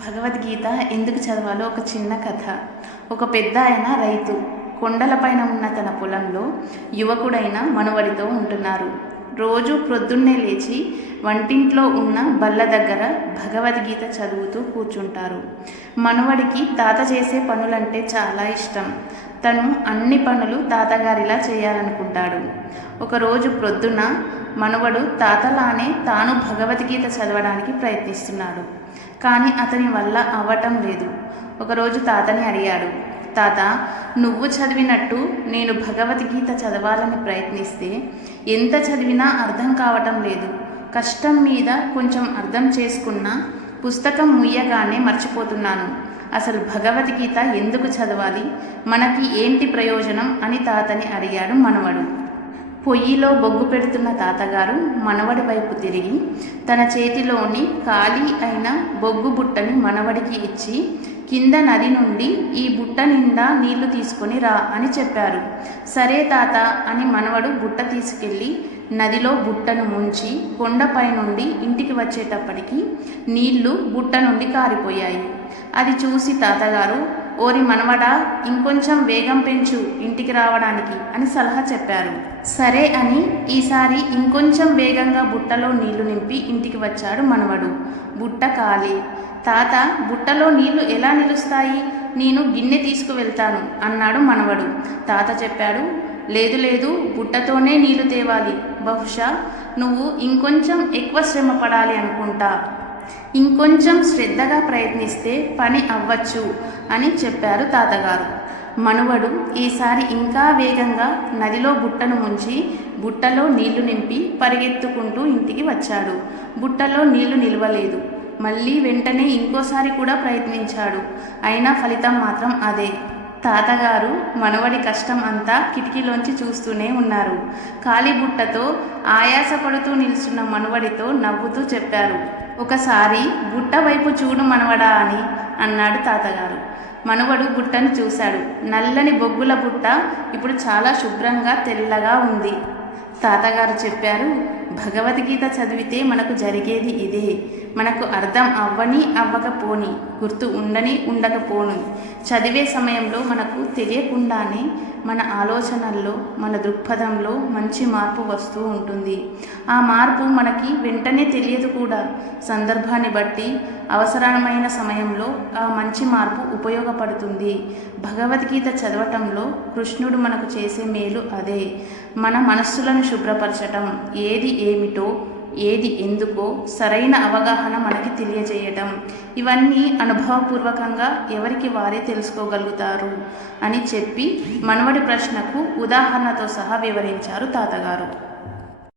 భగవద్గీత ఎందుకు చదవాలో ఒక చిన్న కథ. ఒక పెద్ద ఆయన రైతు కొండలపైన ఉన్న తన పొలంలో యువకుడైన మనవడితో ఉంటున్నారు. రోజు ప్రొద్దున్నే లేచి వంటింట్లో ఉన్న బల్ల దగ్గర భగవద్గీత చదువుతూ కూర్చుంటారు. మనవడికి తాత చేసే పనులంటే చాలా ఇష్టం. తను అన్ని పనులు తాతగారిలా చేయాలనుకుంటాడు. ఒకరోజు ప్రొద్దున మనవడు తాతలానే తాను భగవద్గీత చదవడానికి ప్రయత్నిస్తున్నాడు. కానీ అతని వల్ల అవ్వటం లేదు. ఒకరోజు తాతని అడిగాడు, తాత, నువ్వు చదివినట్టు నేను భగవద్గీత చదవాలని ప్రయత్నిస్తే ఎంత చదివినా అర్థం కావటం లేదు. కష్టం మీద కొంచెం అర్థం చేసుకున్నా పుస్తకం ముయ్యగానే మర్చిపోతున్నాను. అసలు భగవద్గీత ఎందుకు చదవాలి, మనకి ఏంటి ప్రయోజనం అని తాతని అడిగాడు మనవడు. పొయ్యిలో బొగ్గు పెడుతున్న తాతగారు మనవడి వైపు తిరిగి తన చేతిలోని ఖాళీ అయిన బొగ్గు బుట్టని మనవడికి ఇచ్చి, కింద నది నుండి ఈ బుట్ట నిండా నీళ్లు తీసుకొని రా అని చెప్పారు. సరే తాత అని మనవడు బుట్ట తీసుకెళ్ళి నదిలో బుట్టను ముంచి కొండపై నుండి ఇంటికి వచ్చేటప్పటికి నీళ్లు బుట్ట నుండి కారిపోయాయి. అది చూసి తాతగారు, ఓరి మనవడా, ఇంకొంచెం వేగం పెంచు ఇంటికి రావడానికి అని సలహా చెప్పారు. సరే అని ఈసారి ఇంకొంచెం వేగంగా బుట్టలో నీళ్లు నింపి ఇంటికి వచ్చాడు మనవడు. బుట్ట ఖాళీ. తాత, బుట్టలో నీళ్లు ఎలా నిలుస్తాయి, నేను గిన్నె తీసుకువెళ్తాను అన్నాడు మనవడు. తాత చెప్పాడు, లేదు లేదు, బుట్టతోనే నీళ్లు తేవాలి. బహుశా నువ్వు ఇంకొంచెం ఎక్కువ శ్రమ పడాలి అనుకుంటా. ఇంకొంచెం శ్రద్ధగా ప్రయత్నిస్తే పని అవ్వచ్చు అని చెప్పారు తాతగారు. మనవడు ఈసారి ఇంకా వేగంగా నదిలో బుట్టను ముంచి బుట్టలో నీళ్లు నింపి పరిగెత్తుకుంటూ ఇంటికి వచ్చాడు. బుట్టలో నీళ్లు నిలవలేదు. మళ్ళీ వెంటనే ఇంకోసారి కూడా ప్రయత్నించాడు. అయినా ఫలితం మాత్రం అదే. తాతగారు మనవడి కష్టం అంతా కిటికీలోంచి చూస్తూనే ఉన్నారు. ఖాళీ బుట్టతో ఆయాసపడుతూ నిల్చున్న మనవడితో నవ్వుతూ చెప్పారు, ఒకసారి బుట్ట వైపు చూడు మనవడా అని అన్నాడు తాతగారు. మనవడు బుట్టను చూశాడు. నల్లని బొగ్గుల బుట్ట ఇప్పుడు చాలా శుభ్రంగా తెల్లగా ఉంది. తాతగారు చెప్పారు, భగవద్గీత చదివితే మనకు జరిగేది ఇదే. మనకు అర్థం అవ్వని అవ్వకపోని, గుర్తు ఉండని ఉండకపోను, చదివే సమయంలో మనకు తెలియకుండానే మన ఆలోచనల్లో, మన దృక్పథంలో మంచి మార్పు వస్తూ ఉంటుంది. ఆ మార్పు మనకి వెంటనే తెలియదు కూడా. సందర్భాన్ని బట్టి అవసరమైన సమయంలో ఆ మంచి మార్పు ఉపయోగపడుతుంది. భగవద్గీత చదవటంలో కృష్ణుడు మనకు చేసే మేలు అదే. మన మనస్సులను శుభ్రపరచటం, ఏది ఏమిటో, ఏది ఎందుకో సరైన అవగాహన మనకి తెలియజేయటం, ఇవన్నీ అనుభవపూర్వకంగా ఎవరికి వారే తెలుసుకోగలుగుతారు అని చెప్పి మనవడి ప్రశ్నకు ఉదాహరణతో సహా వివరించారు తాతగారు.